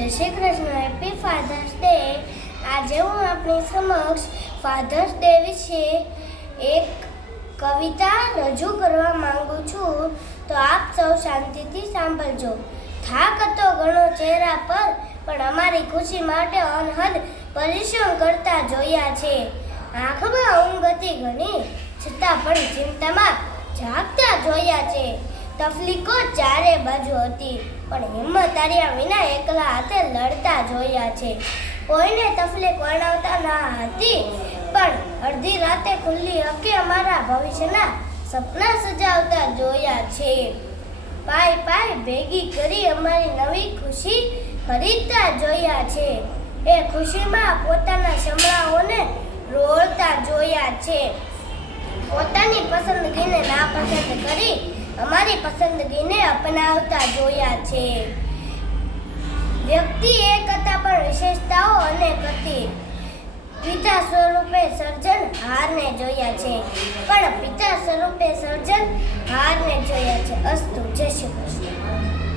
જય Shri Krishna. Happy father's day. આજે હું આપની સમક્ષ ફાધર્સ ડે વિશે એક કવિતા રજૂ કરવા માંગુ છું, તો આપ સૌ શાંતિથી સાંભળજો. થાક હતો ઘણો ચહેરા પર, પણ અમારી ખુશી માટે અનહદ પરિશ્રમ કરતા જોયા છે. આંખમાં ઊંઘ હતી ઘણી, છતાં પણ ચિંતામાં જાગતા જોયા છે. તકલીફો ચારે બાજુ હતી, પણ હિંમત હાર્યા વિના એકલા હાથે લડતા જોયા છે. કોઈને તકલીફ વર્ણવતા ના હતી, પણ અડધી રાતે ખુલ્લી આંખે અમારા ભવિષ્યના સપના સજાવતા જોયા છે. પાય પાય ભેગી કરી અમારી નવી ખુશી ખરીદતા જોયા છે. એ ખુશીમાં પોતાના શમણાઓને રોળતા જોયા છે. પોતાની પસંદગીને નાપસંદ કરી અમારી પસંદગીને અપનાવતા જોયા છે. વ્યક્તિ એક હતા, પણ વિશેષતાઓ અનેક હતી. પિતા સ્વરૂપે સર્જન હારને જોયા છે, પણ પિતા સ્વરૂપે સર્જન હારને જોયા છે. અસ્તુ. જય શ્રી કૃષ્ણ.